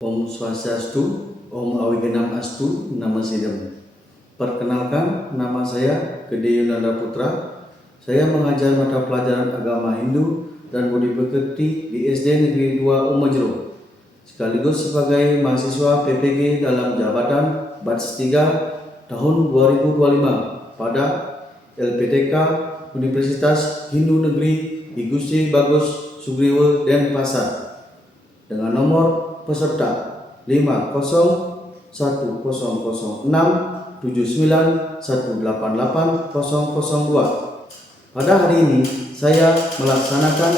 Om Swastiastu, Om Awigenam Astu, Nama Sidem. Perkenalkan, nama saya Gede Yunanda Putra. Saya mengajar mata pelajaran agama Hindu dan Budi Pekerti di SD Negeri 2 Umajro, sekaligus sebagai mahasiswa PPG dalam jabatan Batch 3 tahun 2025 pada LPTK Universitas Hindu Negeri di Gusti Bagus Sugriwo Denpasar dengan nomor peserta 501006791880002. Pada hari ini saya melaksanakan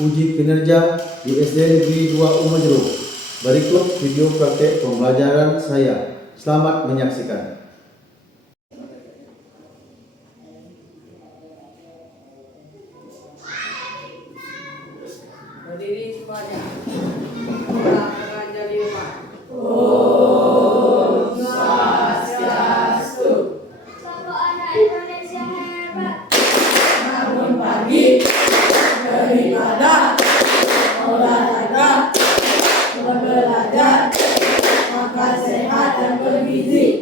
uji kinerja di SD Negeri 2 Umajro. Berikut video praktek pembelajaran saya. Selamat menyaksikan. Berdiri semuanya. Orang mengajar di rumah. Om Swastiastu. Bapak anak Indonesia hebat. Bangun pagi, beribadah, olahraga, belajar, makan sehat dan bergizi.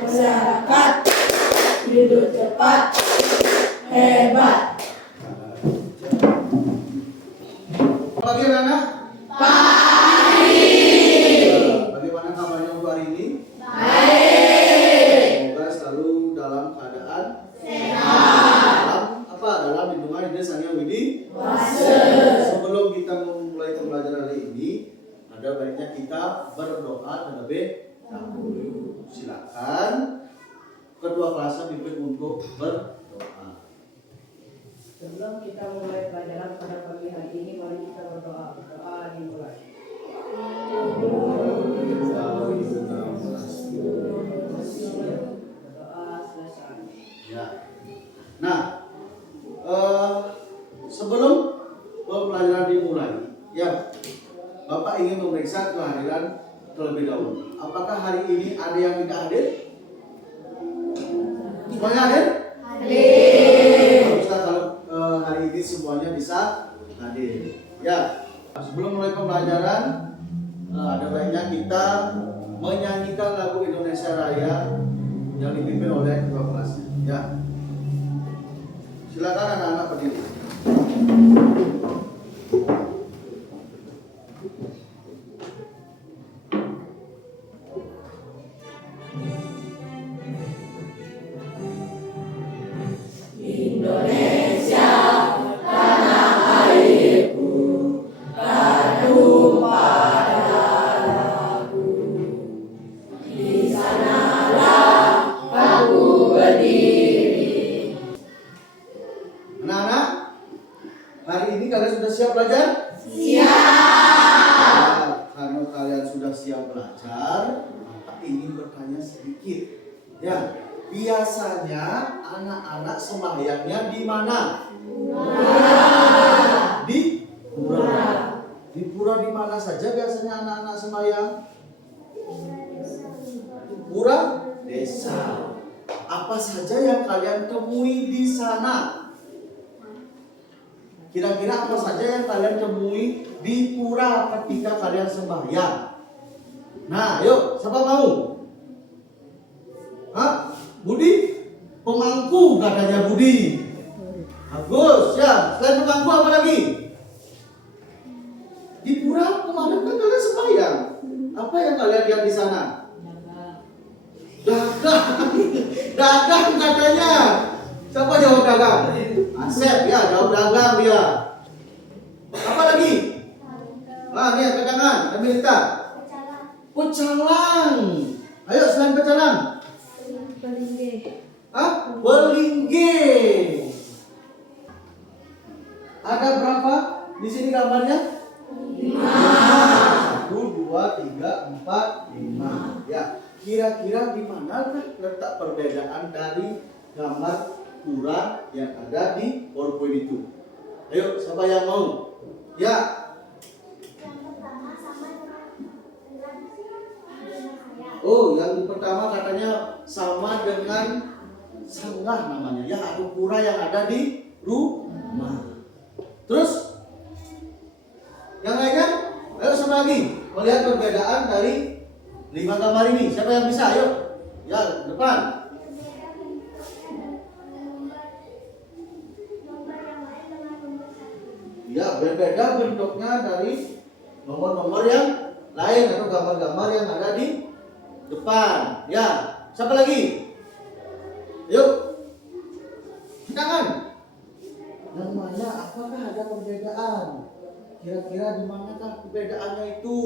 Masyarakat hidup cepat, hebat. Pagi anak-anak. Bagaimana kabarnya untuk hari ini? Baik, Semoga selalu dalam keadaan sehat, dalam lindungan Ide Sang Hyang Widi puasa. Sebelum kita memulai pembelajaran hari ini, ada baiknya kita berdoa terlebih dahulu. Silakan ketua kelasnya pimpin untuk berdoa. Sebelum kita mulai pelajaran pada pagi hari ini, mari kita berdoa. Doa dimulai. Berdoa selesai. Ya. Nah, sebelum pembelajaran dimulai, ya, Bapak ingin memeriksa kehadiran terlebih dahulu. Apakah hari ini ada yang tidak hadir? Semuanya hadir? Baguslah kalau hari ini semuanya bisa hadir. Ya, sebelum mulai pembelajaran, ada baiknya kita menyanyikan lagu Indonesia Raya yang dipimpin oleh ketua kelasnya. Ya, silakan anak-anak berdiri. Indonesia, tanah airku, tertumpah darahku. Di sanalah aku berdiri. Anak-anak, hari ini kalian sudah siap belajar? Siap. Karena kalian sudah siap belajar, maka ingin bertanya sedikit. Ya, biasanya anak-anak sembahyangnya di mana? Di pura. Di pura di mana saja biasanya anak-anak sembahyang? Pura desa. Apa saja yang kalian temui di sana? Kira-kira apa saja yang kalian temui di pura ketika kalian sembahyang? Nah, yuk, siapa mau? Hah? Budi? Pemangku katanya Budi. Bagus, ya. Selain pemangku apa lagi? Di pura kemarin kan kalian sembahyang. Apa yang kalian lihat di sana? Dagang. Dagang katanya. Siapa jawab dagang? Asep, ya, jawab dagang dia. Apa lagi? Nih, kedangan, Amerika. Pecalang. Ayo, selain pecalang. Belingge. Ada berapa di sini gambarnya? 5. 1, 2, 3, 4, 5. Ya, kira-kira di mana letak perbedaan dari gambar pura yang ada di PowerPoint itu? Ayo, siapa yang mau? Ya. Oh, yang pertama katanya sama dengan sanggah namanya, ya, atau pura yang ada di rumah. Terus yang lainnya? Ayo sama lagi melihat perbedaan dari 5 gambar ini? Siapa yang bisa? Ayo. Ya, depan. Ya, berbeda bentuknya dari nomor-nomor yang lain atau gambar-gambar yang ada di depan. Ya, siapa lagi? Yuk. Tangan. Yang mana? Apakah ada perbedaan? Kira-kira di manakah perbedaannya itu?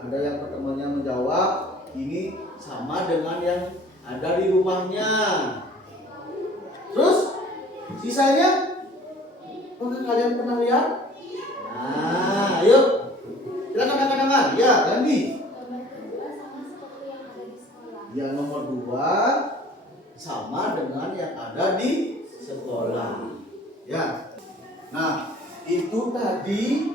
Ada yang temannya menjawab, ini sama dengan yang ada di rumahnya. Terus sisanya, apakah kalian pernah lihat? Nah, ayo, silakan angkat tangan. Ya, Gandhi. Yang nomor 2 sama dengan yang ada di sekolah. Ya. Nah, itu tadi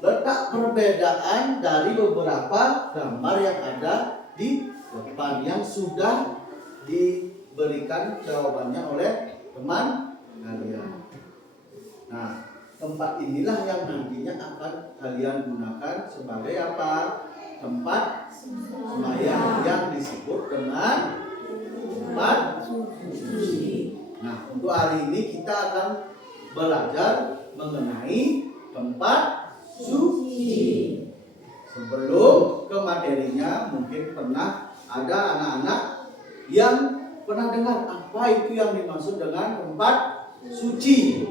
letak perbedaan dari beberapa gambar yang ada di depan yang sudah diberikan jawabannya oleh teman kalian. Nah, tempat inilah yang nantinya akan kalian gunakan sebagai apa? Tempat sembahyang yang disebut dengan tempat suci. Nah, untuk hari ini kita akan belajar mengenai tempat suci. Sebelum ke materinya, mungkin pernah ada anak-anak yang pernah dengar apa itu yang dimaksud dengan tempat suci.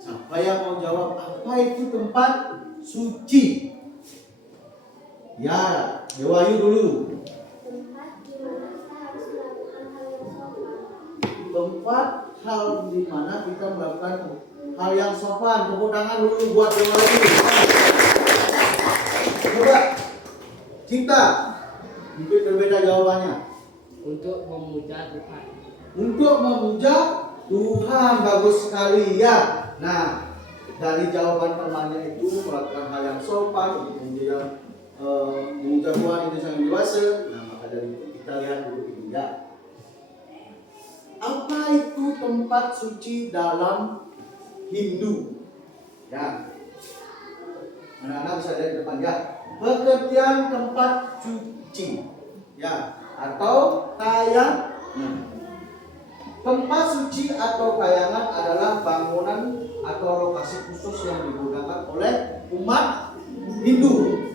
Siapa yang mau jawab apa itu tempat suci? Ya, Dewayu dulu. Tempat hal di mana kita melakukan hal yang sopan. Tepuk tangan dulu buat Dewayu. Coba Cinta, mungkin berbeda jawabannya. Untuk memuja Tuhan. Untuk memuja Tuhan, bagus sekali ya. Nah, dari jawaban temannya itu melakukan hal yang sopan untuk memuja Tuhan itu sangat dewasa. Nah, maka dari itu kita lihat dulu ini ya. Apa itu tempat suci dalam Hindu? Ya, anak-anak bisa lihat di depan ya. Pengertian tempat suci, ya, atau kayangan. Tempat suci atau kayangan adalah bangunan atau lokasi khusus yang digunakan oleh umat Hindu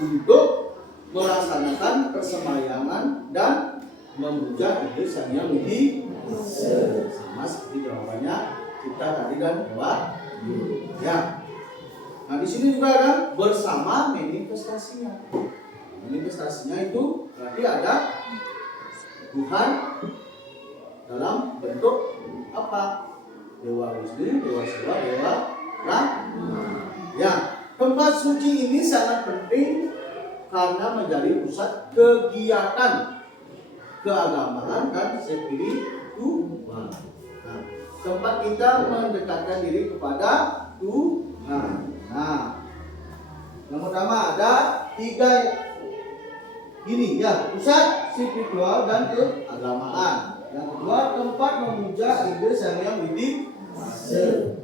untuk melaksanakan persembahyangan dan memuja Ide Sang Hyang Widi. Sama seperti jawabannya kita tadi dan Mbak. Ya. Nah, di sini juga ada bersama manifestasinya. Manifestasinya itu berarti ada Tuhan dalam bentuk apa? Dewa Wisnu, Dewa Siwa, Dewa Brahma. Ya, tempat suci ini sangat penting karena menjadi pusat kegiatan keagamaan dan spiritual. Nah, tempat kita mendekatkan diri kepada Tuhan. Nah, yang pertama ada 3 gini ya, pusat spiritual dan keagamaan. Yang kedua, tempat memuja Ide Sang Hyang Widi Wasa,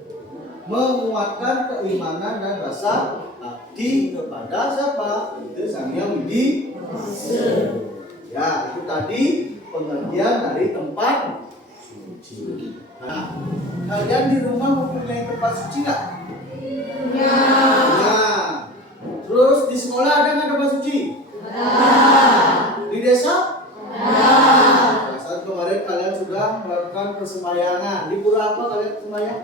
menguatkan keimanan dan rasa bakti kepada siapa? Ide Sang Hyang Widi Wasa. Ya, itu tadi pengertian dari tempat suci. Nah, kalian di rumah mempunyai tempat suci nggak? Ya. Nah, terus di sekolah ada nggak tempat suci? Ada. Di desa? Ada. Saat kemarin kalian sudah melakukan persembahyangan. Di pura apa kalian sembahyang?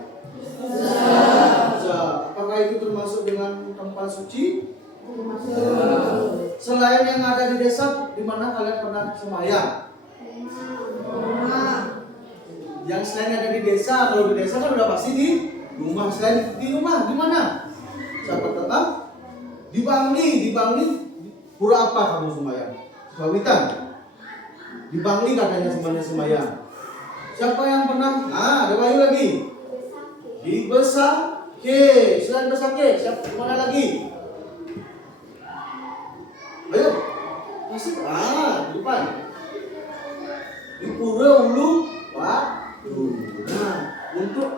Apakah itu termasuk dengan tempat suci? Selain yang ada di desa, di mana kalian pernah sembahyang? Yang selain ada di desa, kalau di desa kan udah pasti di rumah. Selain di rumah, di mana? Siapa tetap? Di Bangli pura apa kamu sembahyang? Kawitan. Di Bangli katanya semuanya sembahyang. Siapa yang pernah? Ada Bayu lagi. Di Besake. Selain Besake, siapa? Mana lagi? Ayo, masih di depan. Di Pura Ulu Watu. Nah, untuk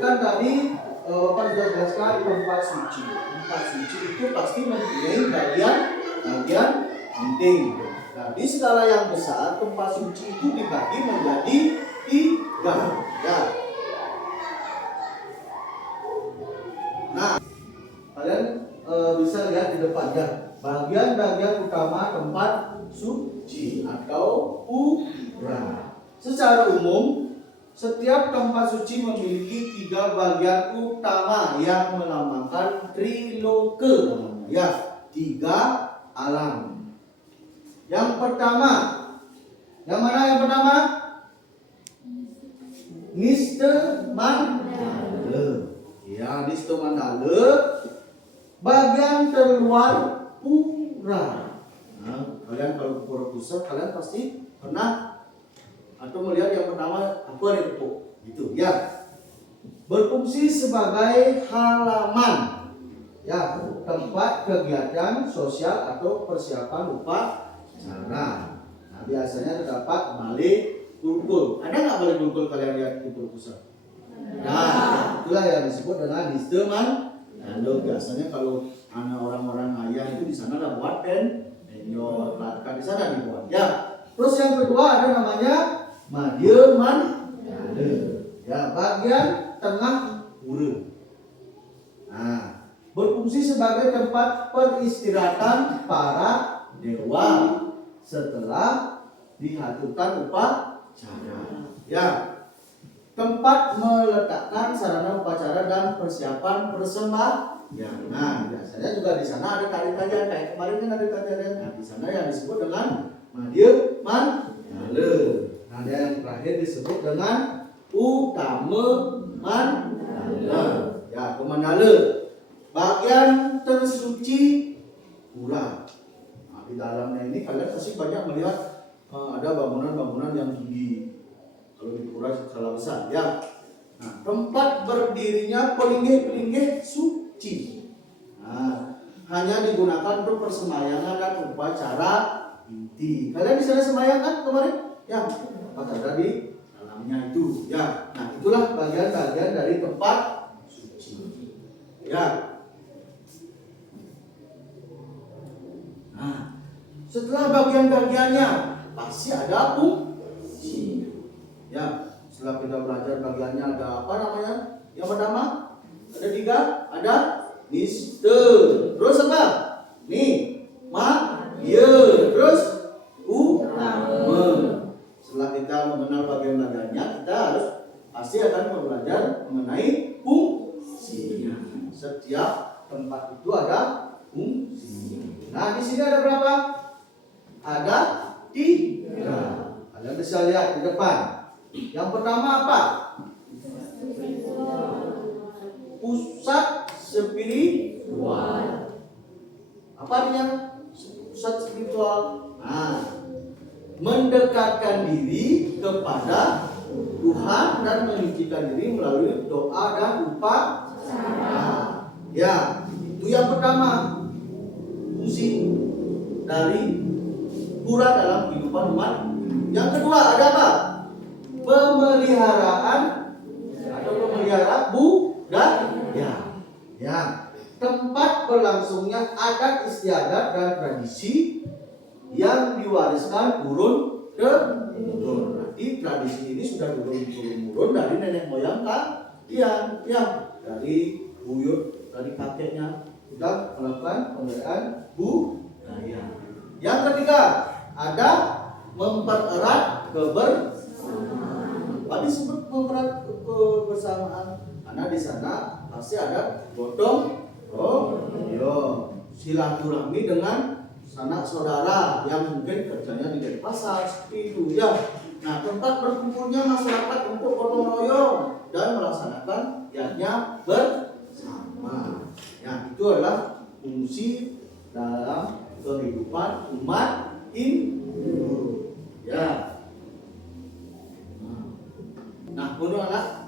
kan tadi Bapak Bapak sudah jelaskan tempat suci. Tempat suci itu pasti mempunyai bagian penting. Nah, di skala yang besar tempat suci itu dibagi menjadi 3. Ya. Nah, kalian bisa lihat di depan ya. Bagian-bagian utama tempat suci atau pura. Secara umum, setiap tempat suci memiliki 3 bagian utama yang melambangkan triloge namanya. Ya, 3 alam. Yang pertama, yang mana yang pertama? Nistemandale. Ya, Nistemandale bagian terluar pura. Nah, kalian kalau ke pura pusat kalian pasti pernah atau melihat yang pertama apa itu? Gitu ya. Berfungsi sebagai halaman. Ya, tempat kegiatan sosial atau persiapan upacara. Nah, biasanya terdapat balai kulkul. Ada nggak balai kulkul kalian lihat di pura pusat? Nah, itulah yang disebut dengan Nistemandale. Biasanya kalau anak orang-orang kaya itu di sana ada buat penyo, di sana dibuat. Ya. Terus yang kedua ada namanya Madhyamandale. Ya, bagian tengah pura. Nah, berfungsi sebagai tempat peristirahatan para dewa setelah dihaturkan upacara. Ya. Tempat meletakkan sarana upacara dan persiapan persembahyangan. Nah, biasanya juga di sana ada tarian-tarian kayak kemarin kan ada tarian. Nah, di sana yang disebut dengan Madhyamandale. Nah, yang terakhir disebut dengan Utamamandale. Ya, Mandale. Bagian tersuci pura. Nah, di dalamnya ini kalian pasti banyak melihat ada bangunan-bangunan yang tinggi. Kalau di pura skala besar, ya. Nah, tempat berdirinya pelinggih-pelinggih suci. Nah, hanya digunakan untuk persembahyangan dan upacara inti. Kalian di sana sembahyang kan kemarin? Ya, upacara di dalamnya itu. Ya, nah itulah bagian-bagian dari tempat suci. Ya. Nah, setelah bagian-bagiannya pasti ada fungsi. Ya, setelah kita belajar bagiannya ada apa namanya? Yang pertama ada 3, ada niste. Terus apa? Nih, terus setelah kita mengenal bagian-bagiannya, kita harus pasti akan belajar mengenai fungsinya. Setiap tempat itu ada fungsi. Nah, di sini ada berapa? Ada 3. Kalian bisa lihat di depan. Yang pertama apa? Pusat spiritual. Apa artinya? Pusat spiritual. Nah, mendekatkan diri kepada Tuhan dan menyucikan diri melalui doa dan upacara. Ya, itu yang pertama. Fungsi dari pura dalam kehidupan umat. Yang kedua ada apa? Pemeliharaan atau pemelihara budaya. Ya, tempat berlangsungnya adat istiadat dan tradisi yang diwariskan turun ke turun. Berarti tradisi ini sudah turun dari nenek moyang kalian, ya, dari buyut, dari kakeknya sudah melakukan pemeliharaan budaya. Yang ketiga ada mempererat Apa disebut mempererat kebersamaan? Karena di sana pasti ada gotong royong, silaturahmi dengan sanak saudara yang mungkin kerjanya di pasar seperti itu, ya. Nah, tempat berkumpulnya masyarakat untuk gotong royong dan melaksanakan yatnya bersama. Ya, itu adalah fungsi dalam kehidupan umat Hindu. Ya. Nah,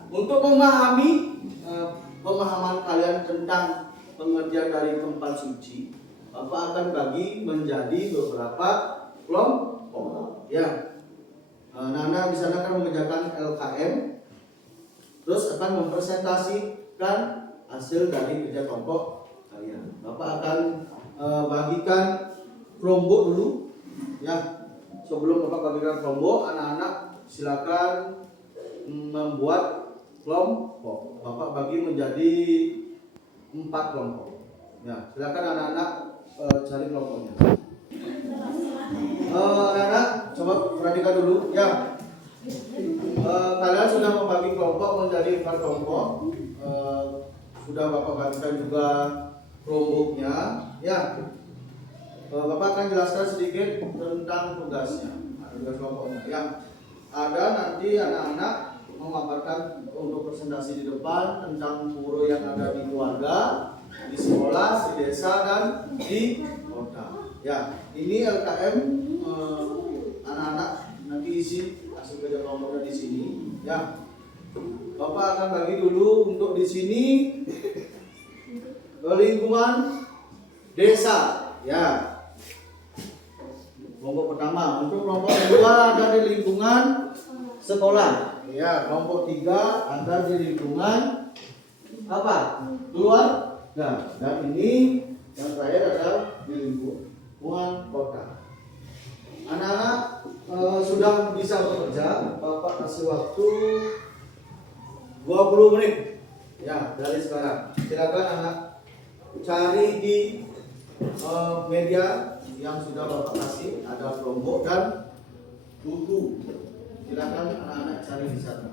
untuk memahami pemahaman kalian tentang pengertian dari tempat suci, Bapak akan bagi menjadi beberapa kelompok. Ya, Nana di sana akan mengerjakan LKM, terus akan mempresentasikan hasil dari kerja kelompok kalian. Bapak akan bagikan kelompok dulu ya. Sebelum Bapak bagikan kelompok, anak-anak silakan membuat kelompok. Bapak bagi menjadi 4 kelompok. Ya, silakan anak-anak cari kelompoknya. Anak-anak coba perhatikan dulu ya. Kalian sudah membagi kelompok menjadi 4 kelompok. Sudah Bapak bagikan juga kelompoknya ya. Bapak akan jelaskan sedikit tentang tugasnya, tugas kelompoknya. Yang ada nanti anak-anak memaparkan untuk presentasi di depan tentang pura yang ada di keluarga, di sekolah, di desa dan di kota. Ya, ini LKM anak-anak nanti isi hasil kerja kelompoknya di sini. Ya, Bapak akan bagi dulu untuk di sini lingkungan desa. Ya. Kelompok pertama, untuk kelompok kedua ada di lingkungan sekolah. Ya, kelompok 3 ada di lingkungan apa? Keluarga. Dan ini yang terakhir ada di lingkungan kota. Anak-anak sudah bisa bekerja. Bapak kasih waktu 20 menit. Ya, dari sekarang. Silakan anak cari di media yang sudah Bapak kasih, ada kelompok dan buku. Silakan anak-anak cari di sana.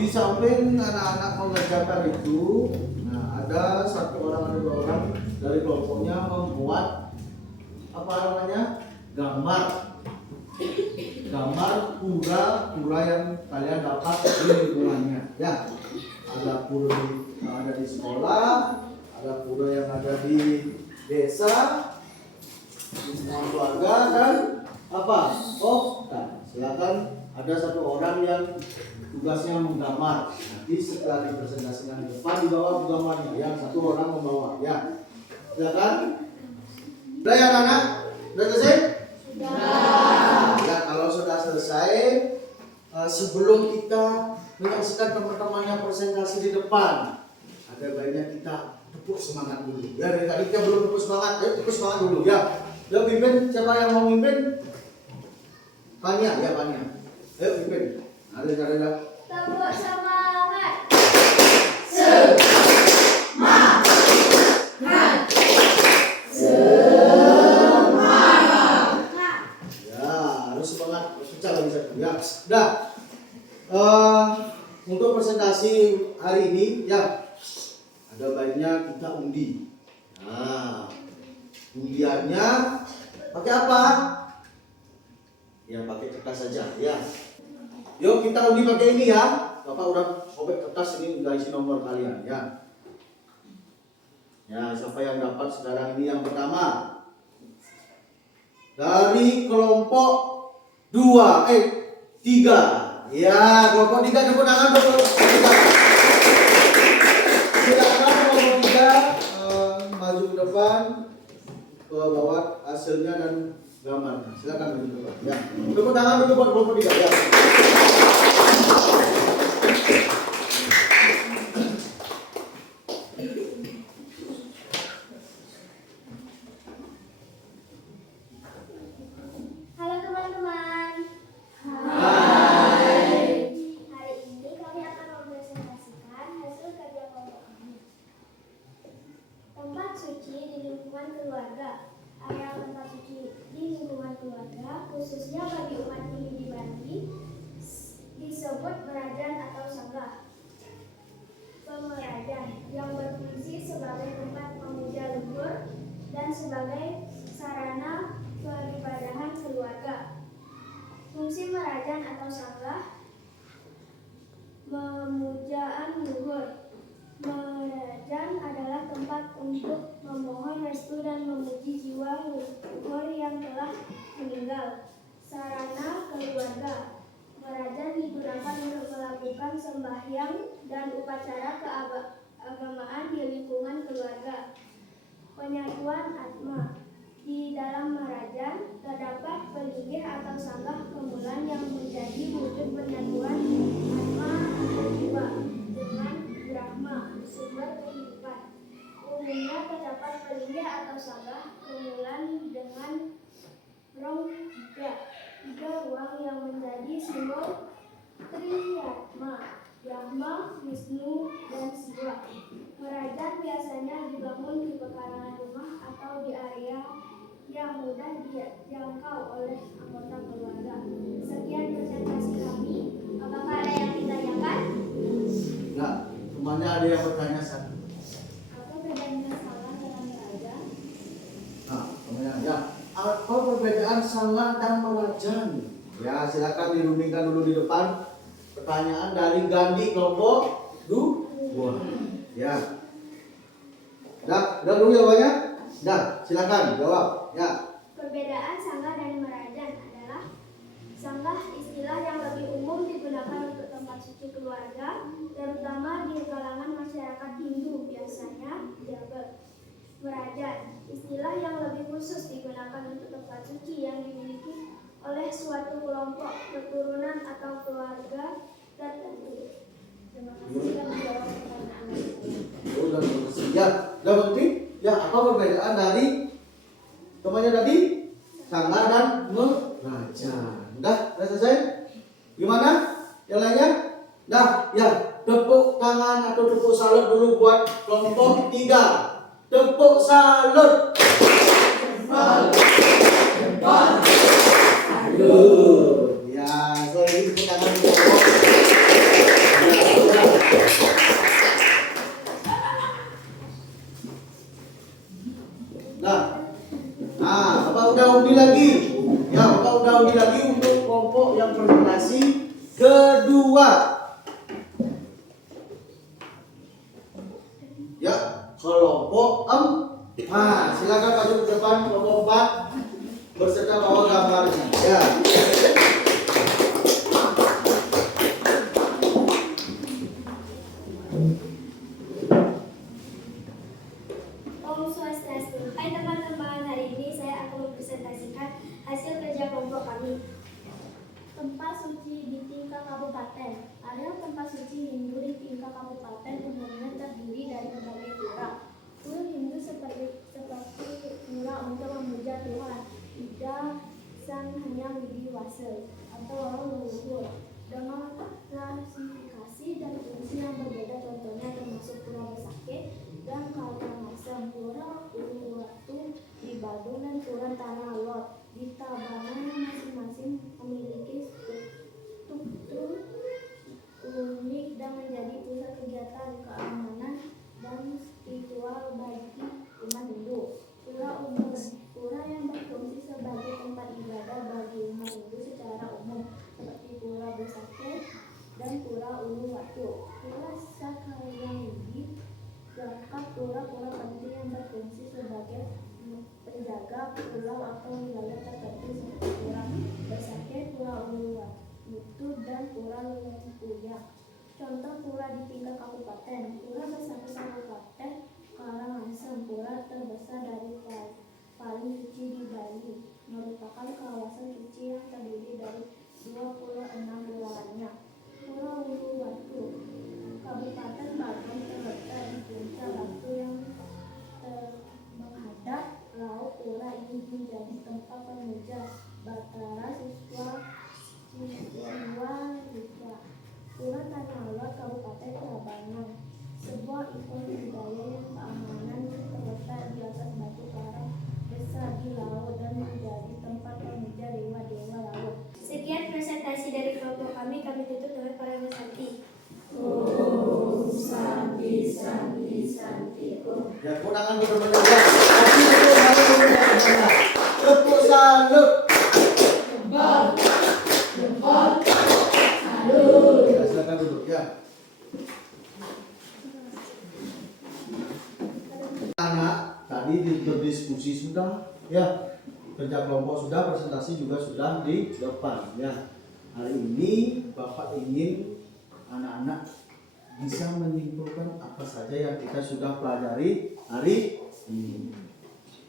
Di samping anak-anak mengerjakan itu, nah ada 1 orang atau 2 orang dari kelompoknya membuat apa namanya gambar pura yang kalian dapat di lingkungannya. Ya, ada pura yang ada di sekolah, ada pura yang ada di desa, di semua keluarga dan apa? Silakan ada 1 orang yang tugasnya menggambar. Nanti setelah dipresentasikan di depan dibawa gambarnya. Yang 1 orang membawa. Ya, silakan. Udah ya anak-anak? Udah selesai? Sudah. Ya, kalau sudah selesai, sebelum kita menyaksikan teman-temannya presentasi di depan, ada baiknya kita tepuk semangat dulu. Ya, dari tadi kita belum tepuk semangat, ayo tepuk semangat dulu ya. Ya, pimpin, siapa yang mau mimpin? Pania, ya Pania. Ayo pimpin. Ada. Tepuk semangat. Ya, harus semangat. Pecah lagi satu. Ya, sudah. Untuk presentasi hari ini, ya, ada baiknya kita undi. Nah, undiannya pakai apa? Ya, pakai kertas saja. Ya. Yuk kita undi pakai ini ya. Bapak udah sobek kertas ini, udah isi nomor kalian ya. Ya, siapa yang dapat sekarang ini yang pertama? Dari kelompok 3. Ya, kelompok 3 tepuk tangan kelompok 3. Silakan kelompok 3 maju ke depan, bawa hasilnya dan gambarnya. Silakan maju ke depan. Ya. Tepuk tangan dulu buat kelompok 3 ya. Halo teman-teman. Hai. Hari ini kami akan mempresentasikan hasil kerja kelompok kami. Tempat suci di lingkungan keluarga. Area tempat suci di lingkungan keluarga, khususnya bagi umat Hindu di Bali, disebut merajan atau sanggah. Pemerajan yang berfungsi sebagai tempat pemuja leluhur dan sebagai sarana peribadahan keluarga. Fungsi merajan atau sanggah: memujaan leluhur. Merajan adalah tempat untuk memohon restu dan memuji jiwa leluhur yang telah meninggal. Sarana keluarga. Merajan digunakan untuk melakukan sembahyang dan upacara keagamaan di lingkungan keluarga. Penyatuan atma. Di dalam merajan terdapat pelinggih atau sanggah kemulan yang menjadi wujud penyatuan atma atau jiwa dengan Brahma, sumber kehidupan. Umumnya terdapat pelinggih atau sanggah kemulan dengan rong tiga ruang yang menjadi simbol Triyatma, Brahma, Wisnu, dan Siwa. Merajan biasanya dibangun di pekarangan rumah atau di area yang mudah dijangkau oleh anggota keluarga. Sekian presentasi kami. Apakah ada yang ditanyakan? Enggak, semuanya ada yang bertanya satu. Apa bedanya salah dalam merajan? Nah, semuanya ya. Apa perbedaan sanggah dan merajan? Ya, silakan dirundingkan dulu di depan. Pertanyaan dari Gandhi kelompok 2. Ya. Udah dulu jawabannya? Udah, silakan jawab. Ya. Perbedaan sanggah dan merajan adalah: sanggah istilah yang lebih umum digunakan untuk tempat suci keluarga, terutama di kalangan masyarakat Hindu, biasanya Jaber. Merajan istilah yang lebih khusus digunakan untuk tempat suci yang dimiliki oleh suatu kelompok, keturunan atau keluarga tertentu. Terima kasih sudah menjawab pertanyaan saya. Udah bersih. Ya, udah bukti? Ya, apa perbedaan dari temannya tadi? Sanggah dan merajan. Udah selesai? Gimana? Yang lainnya? Dah, ya. Tepuk tangan atau tepuk salut dulu buat kelompok 3. Tepuk salut. Aduh. Ya, sorry tepuk tangan dulu. Bapak udah undi lagi. Ya, Bapak udah undi lagi untuk kelompok yang presentasi kedua. Ya, kelompok 4. Silakan maju ke depan kelompok 4 berserta bawa gambarnya. Ya. Om Swastiastu. Hai teman-teman, hari ini saya akan mempresentasikan hasil kerja kelompok kami. Tempat suci di tingkat kabupaten. Area tempat suci Hindu di tingkat kabupaten umumnya terdiri dari berbagai pura. Pura Hindu seperti pura untuk memuja Tuhan, Ida, Sang Hyang Widiwasa atau orang leluhur, dengan klasifikasi dan fungsi yang berbeda, contohnya termasuk pura Besakeh dan Karangasem, pura Uluwatu di Badung, dan pura Tanah Lot di Tabanan, masing-masing memiliki struktur unik dan menjadi pusat kegiatan keamanan dan spiritual bagi umat Hindu. Pura umum, pura yang berfungsi sebagai tempat ibadah bagi umat Hindu secara umum, seperti pura Besakeh dan pura Uluwatu. Pura Sakayawudi lengkap pura-pura penting yang berfungsi sebagai penjaga pulau atau wilayah tertentu, seperti pura Besakeh, pura Uluwatu, dan pura Lempuya. Contoh pura di tingkat kabupaten. Pura Besakeh Kabupaten Karangasem, pura terbesar dari paling suci di Bali, merupakan kawasan suci yang terdiri dari 26 puranya. Pura Uluwatu Kabupaten Badung terletak di puncak batu Engkau hidayah yang keamanan terletak di atas batu karang besar di laut dan menjadi tempat memuja dewa-dewa laut. Sekian presentasi dari kelompok kami tutup dengan para Santi. Om Santi Santi Santi Om. Ya, konangan benar-benar ya. Tepuk salut. Jempol, salut. Ya, silakan duduk ya. Anak tadi berdiskusi sudah, ya. Kerja kelompok sudah, presentasi juga sudah di depan, ya. Hari ini Bapak ingin anak-anak bisa menyimpulkan apa saja yang kita sudah pelajari hari ini.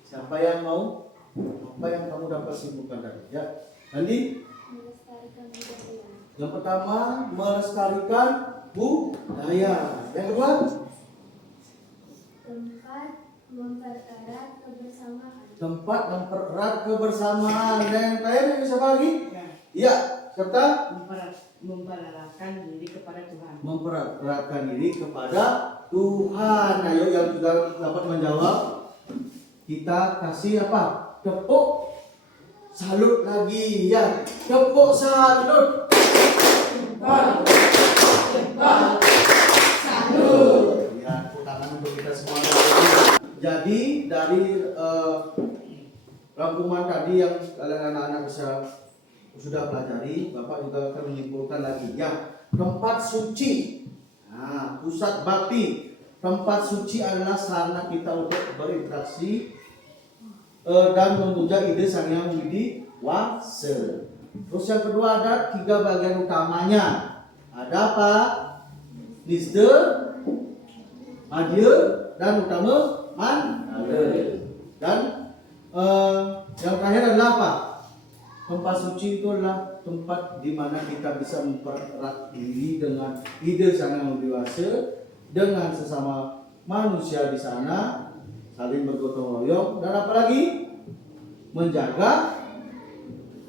Siapa yang mau? Apa yang kamu dapat simpulkan tadi? Ya, Andi. Melestarikan budaya. Yang pertama, melestarikan budaya. Yang kedua, Tempat mempererat kebersamaan. tempat mempererat kebersamaan. Dan yang terakhir bisa lagi? Iya, serta Memperarakan diri kepada Tuhan. mempereratkan diri kepada Tuhan. Ayo yang sudah dapat menjawab, kita kasih apa? Tepuk salut lagi ya. Tepuk salut. Salut. Ya, tepuk tangan untuk kita semua. Jadi dari rangkuman tadi yang kalian anak-anak bisa sudah pelajari, Bapak juga akan menyimpulkan lagi ya. Tempat suci, nah, pusat bakti. Tempat suci adalah sarana kita untuk berinteraksi dan memuja ide Sang Hyang Widi-Wasa. Terus yang kedua ada 3 bagian utamanya. Ada apa? Nisda, Madya, dan utama Mandala. Dan yang terakhir adalah apa? Tempat suci itu adalah tempat di mana kita bisa mempererat diri dengan ide Sang Hyang Widi-Wasa, dengan sesama manusia di sana, saling bergotong royong, dan apalagi menjaga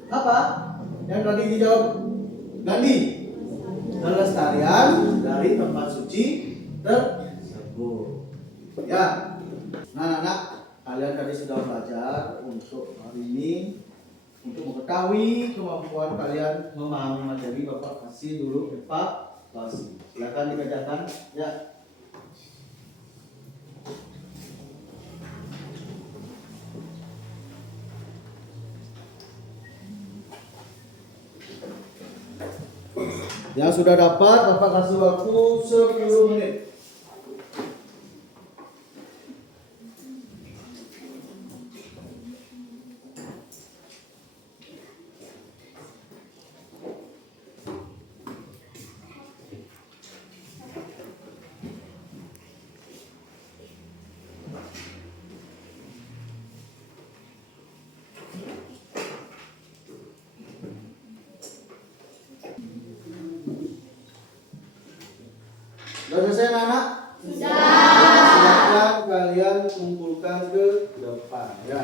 apa? Yang tadi dijawab Gandhi, kelestarian dari tempat suci tersebut. Ya, nah anak, kalian tadi sudah belajar untuk hari ini. Untuk mengetahui kemampuan kalian memahami materi, Bapak kasih dulu evaluasi. Silakan dikerjakan ya. Yang sudah dapat, Bapak kasih waktu 10 menit. Sudah selesai anak? Sudah. Silakan kalian kumpulkan ke depan ya.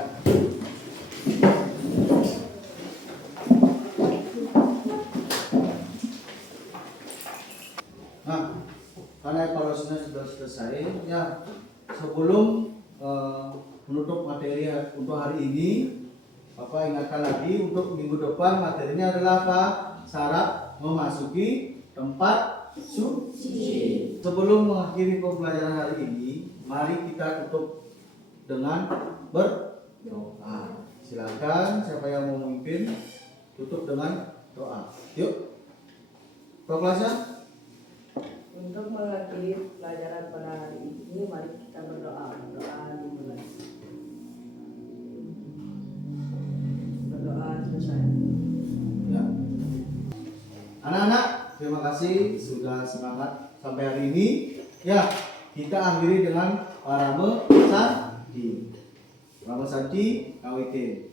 Nah, karena evaluasinya sudah selesai ya, sebelum menutup materi untuk hari ini, Bapak ingatkan lagi untuk minggu depan materinya adalah apa? Syarat memasuki tempat suci. Sebelum mengakhiri pembelajaran hari ini, mari kita tutup dengan berdoa. Silakan siapa yang mau memimpin, tutup dengan doa. Yuk. Kelasnya. Untuk mengakhiri pelajaran pada hari ini, mari kita berdoa. Berdoa dimulai. Berdoa selesai. Ya. Anak-anak, terima kasih sudah semangat sampai hari ini. Ya, kita akhiri dengan Parama Santi. Parama Santi kawitin.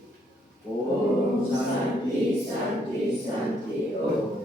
Om Santi Santi Santi Om.